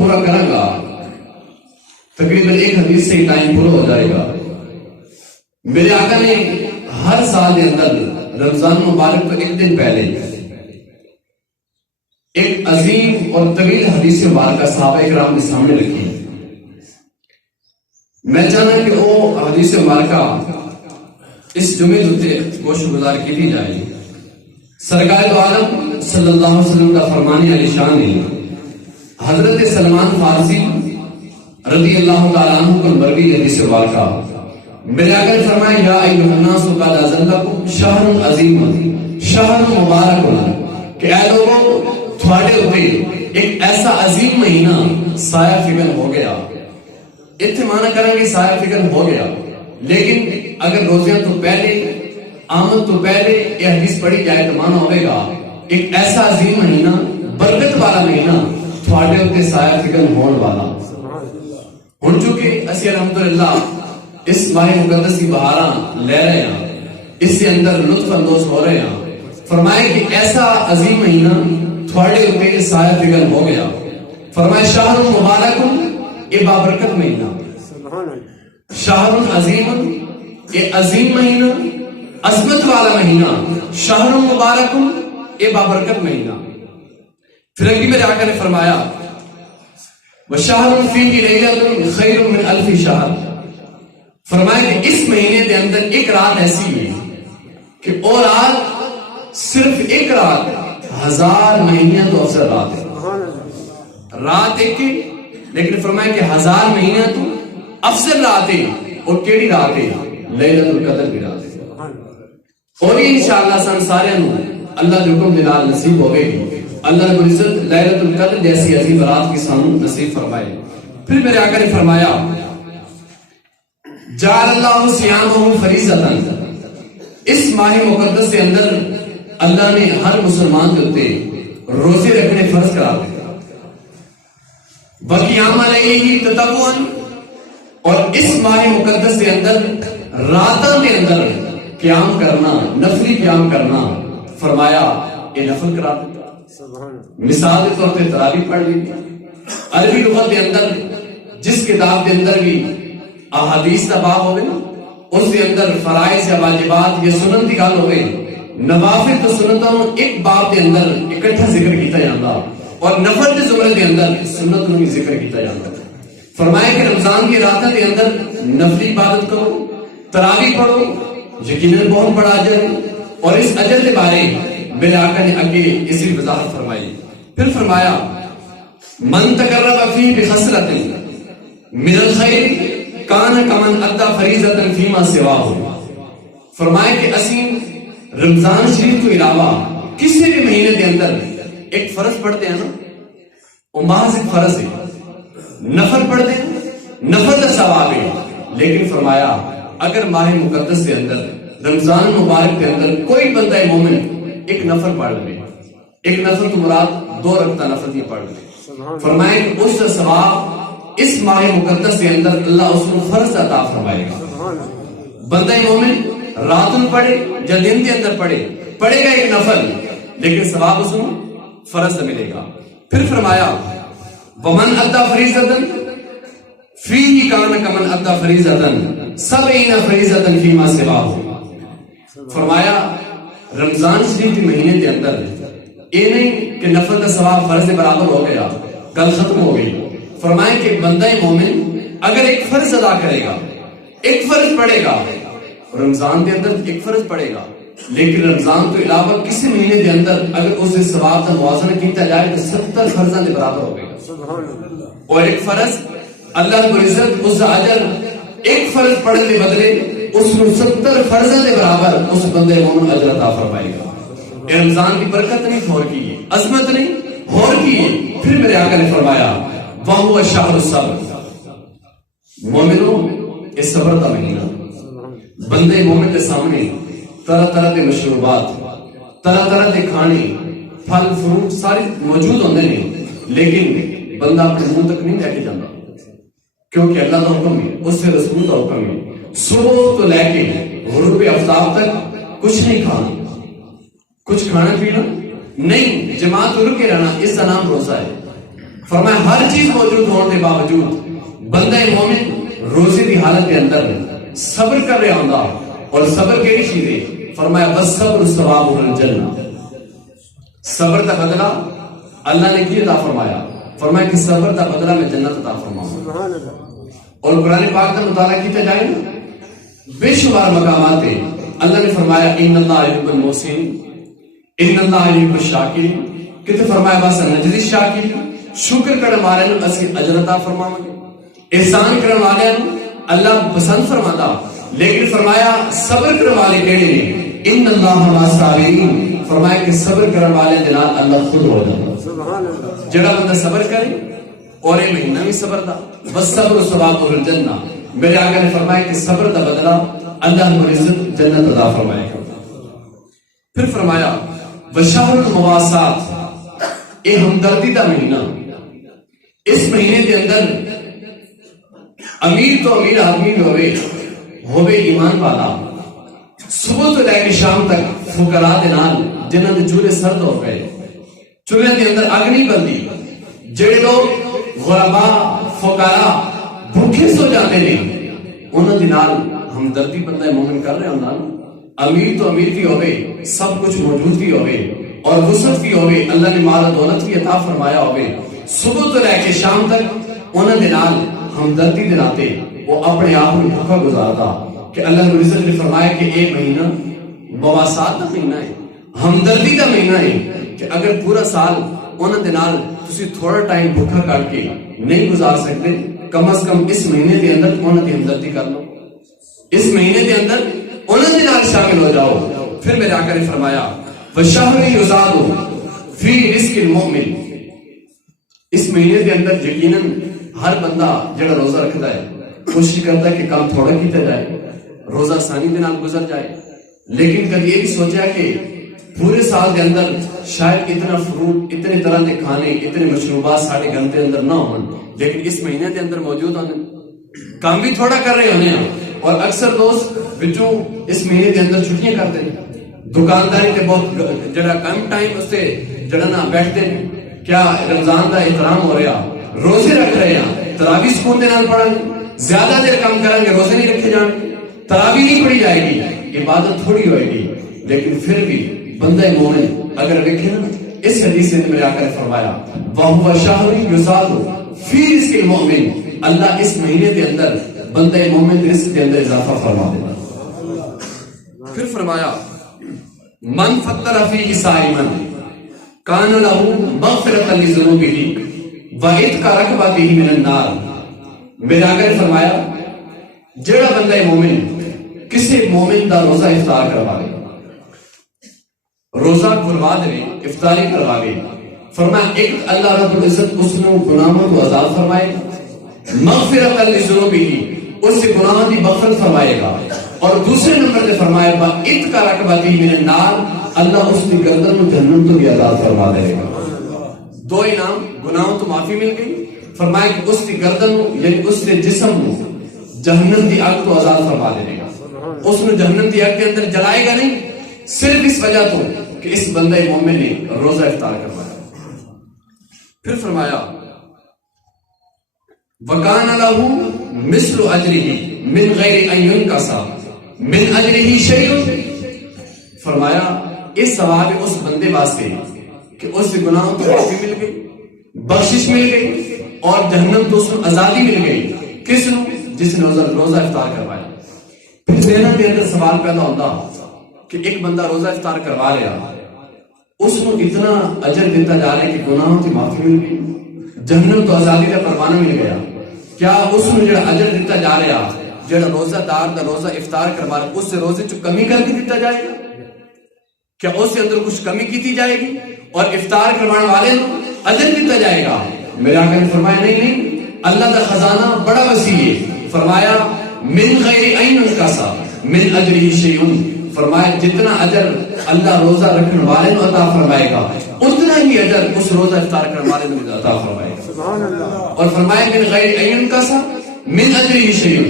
پورا کروں گا تقریباً ایک حدیث سے ٹائم پورا ہو جائے گا. میرے آقا نے ہر سال کے اندر رمضان مبارک کو ایک دن پہلے ایک عظیم اور طویل حدیث مبارکہ صحابہ اکرام کے سامنے رکھی. میں چاہنا کہ وہ حدیث مبارکہ اس جمعے دوتے گوشت گزار کی دی جائے. سرکار عالم صلی اللہ علیہ وسلم کا فرمان علی شان ہے. حضرت سلمان فارسی رضی اللہ تعالیٰ عنہ کو مروی حدیث مبارکہ میرے آقا نے فرمایا یا ایھا الناس قد اذلکم شہر عظیم شہر مبارک کہ اے لوگوں تھوڑے ہوئے ایک ایسا عظیم مہینہ سایہ فگن ہو گیا. اتنے معنی کریں گے سایہ فگن ہو گیا, لیکن اگر روزیاں تو پہلے آمد تو پہلے یہ حدیث پڑھی جائے تو معنی ہوئے گا ایک ایسا عظیم مہینہ برکت والا مہینہ تھوڑے ہوتے سایہ فگن ہونے والا. ہن چکے اسی الحمدللہ اس ماہ مقدس کی بہاراں لے رہے ہیں, اس سے اندر لطف اندوز ہو رہے ہیں. فرمائے کہ ایسا عظیم مہینہ تھوڑے اوپر سایہ فگن ہو گیا. فرمائے شہر مبارک یہ بابرکت مہینہ, شہر عظیم یہ عظیم مہینہ عظمت والا مہینہ, شہر مبارک یہ بابرکت مہینہ. پھر اگلی میرے آقا نے فرمایا وَشَهْرٌ فِيهِ لَيْلَةٌ خَيْرٌ مِّنْ أَلْفِ شَهْرٍ. فرمایا کہ اس مہینے کے اندر ایک رات ایسی ہے کہ اور رات صرف ایک رات 1000 مہینے تو افضل رات ہے. رات ایک ہے لیکن فرمایا کہ 1000 مہینے تو افضل رات ہے. اور کیڑی رات ہے؟ لیلۃ القدر کی رات ہے. اور یہ انشاءاللہ سن سارے اللہ کے حکم دلال نصیب ہوگی. اللہ رب العزت لیلۃ القدر جیسی عظیم رات کی سانوں نصیب فرمائے. پھر میرے آقا نے فرمایا جعل اللہ صیامہ فریضۃ. اس ماہ مقدس کے اندر اللہ نے ہر مسلمان کے اوپر روزے رکھنے فرض کرا دیا. وقیام علیہ تطوعا, اور اس ماہ مقدس کے اندر راتوں کے اندر قیام کرنا, نفلی قیام کرنا, فرمایا یہ نفل کرا دیا. مثال کے طور پہ تراویح پڑھ لی. عربی لغت کے اندر جس کتاب کے اندر بھی احادیث کا باب ہوئے نا, اس کے اندر فرائض یا واجبات یا سنن کی گل ہوئے, نوافل تو سنتوں ایک باب کے اندر اکٹھا ذکر کیتا جاتا, اور نفل کے زمرے کے اندر سنت بھی ذکر کیتا جاتا. فرمایا کہ رمضان کی راتوں کے اندر نفلی عبادت کرو, تراویح پڑھو, یقیناً بہت بڑا اجر ہے. اور اس اجر کے بارے میرے آقا نے آگے اسی وضاحت فرمائی. پھر فرمایا من تقرب فیہ بخصلۃ من الخیر کان کمن ادى فریضۃ فیما سواہ. فرمایا کہ اسی رمضان شریف کو علاوہ کسی بھی مہینے کے اندر ایک فرض پڑھتے ہیں نا, وہ محض ایک فرض ہے. نفل پڑھتے ہیں, نفل کا ثواب ہے. لیکن فرمایا اگر ماہ مقدس کے اندر رمضان مبارک کے اندر کوئی بندہ مومن ایک نفل پڑھ لے, ایک نفل تو مراد 2 رکعت نفل یہ پڑھ لے, فرمایا کہ اس کا ثواب اس ماہ مقدس کے اندر اللہ اس کو فرض عطا فرمائے گا. بندہ مومن رات میں پڑھے یا دن کے اندر پڑھے گا ایک نفل, لیکن ثواب اس کو فرض ملے گا. پھر فرمایا ومن ادى فریضۃ فیہ کان کمن ادى فریضۃ 70 فریضۃ فیما سواہ. فرمایا رمضان شریف کے مہینے کے اندر یہ نہیں کہ نفل کا ثواب فرض کے برابر ہو گیا, کل ختم ہو گئی. فرمایا کہ بندہ مومن اگر ایک فرض ادا کرے گا, ایک فرض پڑھے گا, رمضان کے اندر ایک فرض پڑھے گا, لیکن رمضان تو علاوہ کسی مہینے کے اندر اگر اس سے ثواب کا موازنہ کیا جائے تو 70 فرضاں کے برابر ہو گئے. اور ایک فرض اللہ رب العزت اس اجر ایک فرض پڑھنے کے بدلے اس کو 70 فرضاں کے برابر اس بندے مومن اجر عطا فرمائے گا. یہ رمضان کی برکت نہیں اور کی ہے, عظمت نہیں اور کی ہے. پھر میرے آقا نے فرمایا وَهُوَ شَهْرُ الصَّبْرِ. مومنوں یہ صبر کا مہینہ. بندے مومن کے سامنے طرح طرح کے مشروبات, طرح طرح کے کھانے, پھل فروٹ سارے موجود ہوتے ہیں, لیکن بندہ اپنے منہ تک نہیں لے کے جاتا, کیونکہ اللہ کا حکم ہے, اس سے رسول کا حکم ہے. صبح تو لے کے غروب آفتاب تک کچھ نہیں کھانا, کچھ کھانا پینا نہیں, جماعت رکے رہنا, اس کا نام روزہ ہے. فرمایا ہر چیز موجود ہونے کے باوجود بندہ مومن روزے کی حالت کے اندر صبر کر رہا ہوں. اور صبر کیڑی چیز ہے؟ فرمایا بس صبر ثواب الجنہ. صبر کا بدلہ اللہ نے کی عطا فرمایا؟ فرمایا کہ صبر کا بدلہ میں جنت عطا فرماؤں. اور قرآن پاک کا مطالعہ کیتا جائے بے شمار مقامات ہیں. اللہ نے فرمایا ان اللہ یحب المحسنین، ان اللہ یحب الشاکرین. کتے فرمایا بس نجزی الشاکرین، شکر کرنے والے نو اسی اجر عطا فرماواں گے. احسان کرنے والے نو اللہ پسند فرماتا. لیکن فرمایا صبر کرنے والے کیڑے نے؟ ان اللہ مع الصابرین. فرمایا کہ صبر کرنے والے دے نال اللہ خود ہو جاتا. سبحان اللہ. جڑا بندہ صبر کرے اور یہ مہینہ بھی صبر دا بس صبر ثواب الجنہ. میرے آقا نے فرمایا کہ صبر دا بدلہ اللہ رب العزت جنت عطا فرمائے گا. پھر فرمایا وشہر المواسات، اے ہمدردی دا مہینہ. اس مہینے کے اندر امیر تو امیر آدمی ہوئے ایمان والا، صبح تو لے کے شام تک فقراء دے نال جنہاں دے چولہے سرد ہو گئے، چولہے دے اندر اگ نہیں بلدی. جڑے لوگ غرباء فقراء بھوکے سو جاتے ہیں انہاں دے نال ہمدردی بندہ مومن کر رہے ہوں. امیر تو امیر بھی ہوئے، سب کچھ موجود بھی ہوئے اور وسعت بھی ہوئے، اللہ نے مال و دولت بھی عطا فرمایا ہوئے، صبح تو لے کے شام تک انہاں دے نال ہمدردی دے ناتے وہ اپنے آپ میں بھوکا گزارتا. کہ اللہ رب العزت نے فرمایا کہ ایک مہینہ مواسات کا مہینہ ہے، ہمدردی کا مہینہ ہے. کہ اگر پورا سال انہاں دے نال تسی تھوڑا ٹائم بھوکا کاٹ کے نہیں گزار سکتے، کم از کم اس مہینے دے اندر انہاں دی ہمدردی کر لو، اس مہینے دے اندر انہاں دے نال شامل ہو جاؤ. پھر میرے آقا نے فرمایا وشہر یزاد فی رزق المؤمن. اس مہینے کے اندر یقیناً ہر بندہ جڑا روزہ رکھتا ہے کوشش کرتا ہے کہ کام تھوڑا کیتا جائے، روزہ آسانی دے نال گزر جائے. لیکن کبھی یہ بھی سوچا کہ پورے سال کے اندر شاید اتنا فروٹ، اتنے طرح کے کھانے، اتنے مشروبات سارے گھر کے اندر نہ ہون، لیکن اس مہینے کے اندر موجود ہونے، کام بھی تھوڑا کر رہے ہونے ہیں. اور اکثر دوست بچوں اس مہینے کے اندر چھٹیاں کرتے ہیں، دکانداری کے بہت جڑا کم ٹائم اس سے جڑا نہ بیٹھتے ہیں. کیا رمضان کا احترام ہو رہا، روزے رکھ رہے ہیں، تراویح سکون دے نال پڑھیں گے، زیادہ دیر کام کریں گے، روزے نہیں رکھے جان گے، تراویح نہیں پڑھی جائے گی، عبادت تھوڑی ہوئے گی. لیکن پھر بھی بندہ مومن اگر دیکھے نا اس حدیث میں میرے آقا نے فرمایا وَهُوَ شَهْرٌ يُزَادُ فِي رِزْقِ الْمُؤْمِنِ. اللہ اس مہینے کے اندر بندہ مومن رزق کے اندر اضافہ فرما دیتا. پھر فرمایا من فطر فیہ صائما کان لہ مغفرۃ لذنوبہ وعتق رقبتہ من النار. میرے آقا نے فرمایا جڑا بندہ مومن کسی مومن دا روزہ افطار کروا لے، روزہ کھلوا دے، افطاری کروا لے، فرمایا ایک اللہ رب العزت اس نے گناہوں کو آزاد فرمائے گا، مغفرۃ لذنوبہ اس سے گناہوں کی مغفرت فرمائے گا. اور دوسرے نمبر پہ فرمایا وعتق رقبتہ من النار، اللہ اس کی گردن کو جہنم تو بھی آزاد فرما دے گا. دو انعام، گناہوں تو معافی مل گئی، فرمایا کہ اس کی گردن یعنی اس کے جسم کو جہنم کی آگ تو آزاد فرما دے گا. اس نے جہنم کی آگ کے اندر جلائے گا نہیں، صرف اس وجہ تو کہ اس بندہ مومن نے روزہ افطار کروایا. پھر فرمایا وَكَانَ لَهُ مِثْلُ أَجْرِهِ مِنْ غَيْرِ أَنْ يُنْقَصَ مِنْ أَجْرِهِ شَيْءٌ. فرمایا اس ثواب اس بندے واسطے کہ اس کے گناہوں کو معافی مل گئی، بخشش مل گئی اور جہنم تو اس کو آزادی مل گئی. کس نے؟ جس نے روزہ افطار کروایا. پھر ذہن کے اندر سوال پیدا ہوتا کہ ایک بندہ روزہ افطار کروا رہا، اس کو اتنا اجر دیتا جا رہا ہے کہ گناہوں کی معافی مل گئی، جہنم تو آزادی کا پروانہ مل گیا. کیا اس کو جڑا اجر دیتا جا رہا جڑا روزہ دار دا روزہ افطار کروا رہا اس سے روزے چ کمی کر کے دیتا جائے گا؟ کیا اس کے اندر کچھ کمی کی جائے گی اور افطار کروانے والے کو اجر دیتا جائے گا؟ میرے آقا نے فرمایا نہیں، اللہ کا خزانہ بڑا وسیع ہے. فرمایا من غیر این انقصا من اجرہ شیء. فرمایا جتنا اجر اللہ روزہ رکھنے والے کو عطا فرمائے گا اتنا ہی اجر اس روزہ افطار کرنے والے کو عطا فرمائے گا. سبحان اللہ. اور فرمایا من غیر این انقصا من اجرہ شیء.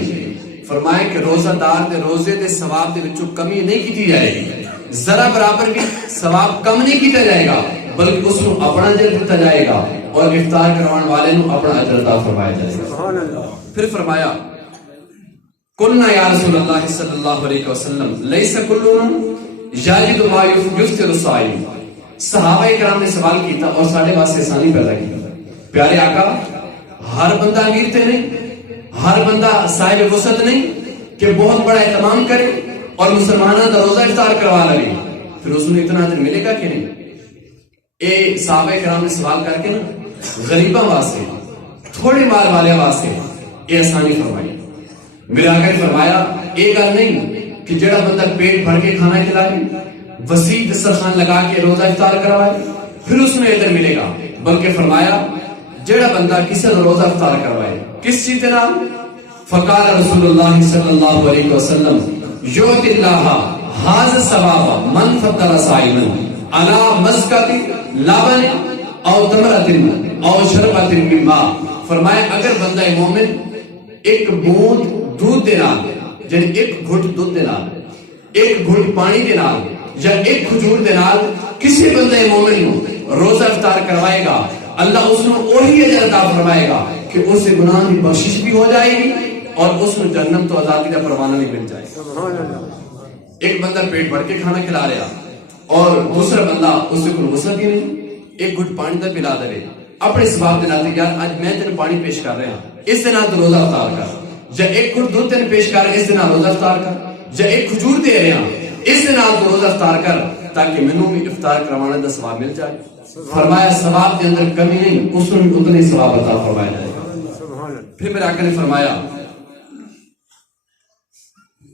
فرمایا کہ روزہ دار دے روزے دے ثواب دے وچوں کمی نہیں کی جائے گی، ذرا برابر بھی ثواب کم نہیں کیتا جائے گا، بلکہ اس کو اپنا اجر دیتا جائے گا. اور افطار کروانے والے نو اپنا اجر عطا فرمایا جائے گا۔ پھر فرمایا قلنا یا رسول اللہ صلی اللہ علیہ وسلم لیس کلنا یجد ما یفطر الصائم۔ صحابہ کرام نے سوال کیتا اور ساڑھے واسطے آسانی پیدا کی، پیارے آقا ہر بندہ امیر تے نہیں، ہر بندہ صاحب وسعت نہیں کہ بہت بڑا اہتمام کرے اور مسلمانوں کا روزہ افطار کروا لے، پھر اس نے اتنا اجر ملے گا کہ نہیں؟ اے صحابہ کرام نے سوال کر کے نا غریباں واسطے، تھوڑے مال والے واسطے یہ آسانی فرمائی۔ میرے آقا نے فرمایا یہ گل نہیں کہ جڑا بندہ پیٹ بھر کے کھانا کھلائے، وسیع دسترخوان لگا کے روزہ افطار کروائے، پھر اس میں اجر ملے گا، بلکہ فرمایا جڑا بندہ کسی کا روزہ افطار کروائے کس چیز کے نام؟ فقال رسول اللہ صلی اللہ علیہ وسلم یؤتی اللہ ھذا الثواب من فطر صائما علی مسکۃ لبن او تمرۃ او شربۃ من ماء۔ فرمایا اگر بندہ مومن ایک بوند دودھ دے نال، یعنی ایک گھٹ دودھ دے نال، ایک گھٹ پانی دے نال یا ایک کھجور دے نال کسی بندے مومن نو روزہ افطار کروائے گا، اللہ اس نے وہی اجر عطا فرمائے گا کہ اس سے گناہ کی بخشش بھی ہو جائے گی اور اس نے جہنم تو آزادی کا پروانہ بھی مل جائے گا۔ ایک بندہ پیٹ بھر کے کھانا کھلا رہا اور دوسرا بندہ اس سے کوئی وسعت ہی نہیں، ایک گھٹ پانی دا پلا دے، اپنے ثواب دے نال یار اج میں تینوں پانی پیش کر رہا ہوں اس دے نال تو روزہ افطار کر، یا ایک گھٹ دودھ تینوں پیش کر رہا اس دے نال روزہ افطار کر، یا ایک کھجور دے رہا اس دے نال تو روزہ افطار کر تاکہ مینوں بھی افطار کروانے دا ثواب مل جائے۔ فرمایا ثواب کے اندر کمی نہیں، اس میں اتنے ہی ثواب عطا فرمایا جائے گا۔ پھر میرے آقا نے فرمایا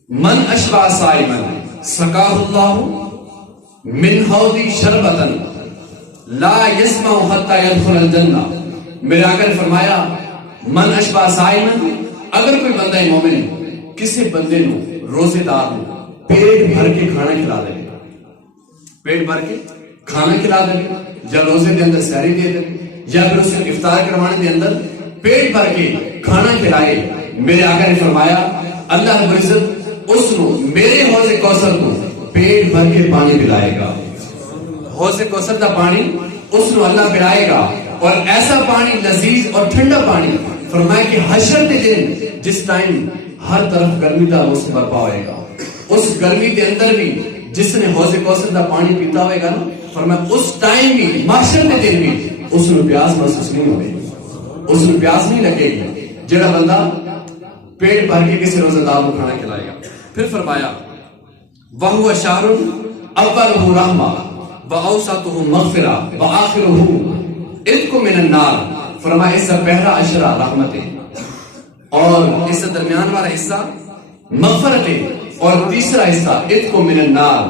من اشبع صائما سقاہ اللہ من حوض شربۃ لا يسمع حتى يدخل الجنہ۔ میرے آقا نے فرمایا من اشبع صائما، اگر کوئی بندہ مومن کسی بندے نو روزے دار نو پیٹ بھر کے کھانا کھلا دے، پیٹ بھر کے کھانا کھلا دے یا روزے دے اندر سحری دے دے یا پھر اسے افطار کروانے دے اندر پیٹ بھر کے کھانا کھلائے، میرے آقا نے فرمایا اللہ رب العزت اس نو میرے حوض کوثر کو پیٹ بھر کے پانی پلائے گا۔ حوض کوثر کا پانی اس نو اللہ پلائے گا، اور ایسا پانی لذیذ اور ٹھنڈا پانی، فرمایا کہ حشر کے دن جس ٹائم ہر طرف گرمی کا موسم برپا ہوئے گا، اس گرمی کے اندر بھی جس نے حوض کوثر کا پانی پیتا ہوئے گا نا، فرمایا اس ٹائم بھی محشر کے دن بھی اس نے پیاس محسوس نہیں ہوگی، اس نے پیاس نہیں لگے گی جڑا بندہ پیٹ بھر کے کسی روزہ دار کو کھانا کھلائے گا۔ پھر فرمایا وَهُوَ شَهْرٌ أَوَّلُهُ رَحْمَةٌ وَأَوْسَطُهُ مَغْفِرَةٌ وَآخِرُهُ عِتْقٌ مِنَ النَّارِ۔ فرمایا اس کا پہلا عشرہ رحمت ہے اور اس کا درمیان والا حصہ مغفرت ہے اور تیسرا حصہ عتق من النار۔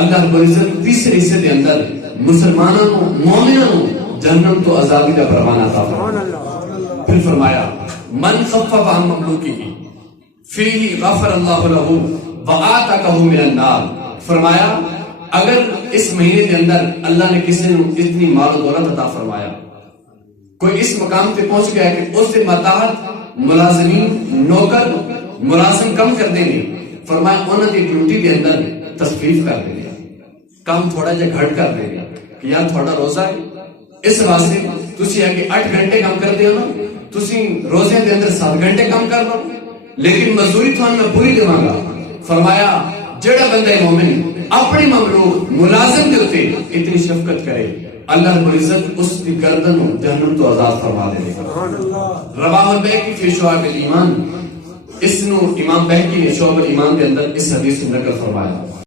اللہ رب العزت تیسرے حصے کے اندر مسلمانوں کو، مومنوں کو جہنم تو آزادی کا پروانہ عطا فرمایا۔ پھر فرمایا من خفف عن مملوکہ فیہ غفر اللہ لہ وآتقہ من النار۔ فرمایا اگر اس مہینے کے اندر اللہ نے کسی نے اتنی مال و دولت عطا فرمایا، کوئی اس مقام پہ پہنچ گیا کہ اس سے ماتحت ملازمین نوکر ملازم کم کر دیں گے، فرمایا انہوں نے ڈیوٹی کے اندر تخفیف کر دیں گے، کام تھوڑا جا گھٹ کر دیں گے کہ یار تھوڑا روزہ ہے اس واسطے تسی ہے کہ 8 گھنٹے کم کر دیو نا، تسی روزے کے اندر 7 گھنٹے کم کر دو لیکن مزدوری تو میں پوری دوں گا۔ فرمایا جڑا بندہ مومن اپنی مملوک ملازم کے اوپر اتنی شفقت کرے، اللہ رب العزت اس کی گردن جہنم تو آزاد فرما دے گا۔ رواہ البیہقی فی شعب الایمان، اس نو امام بہقی نے شعب الایمان کے اندر اس حدیث کو نقل فرمایا۔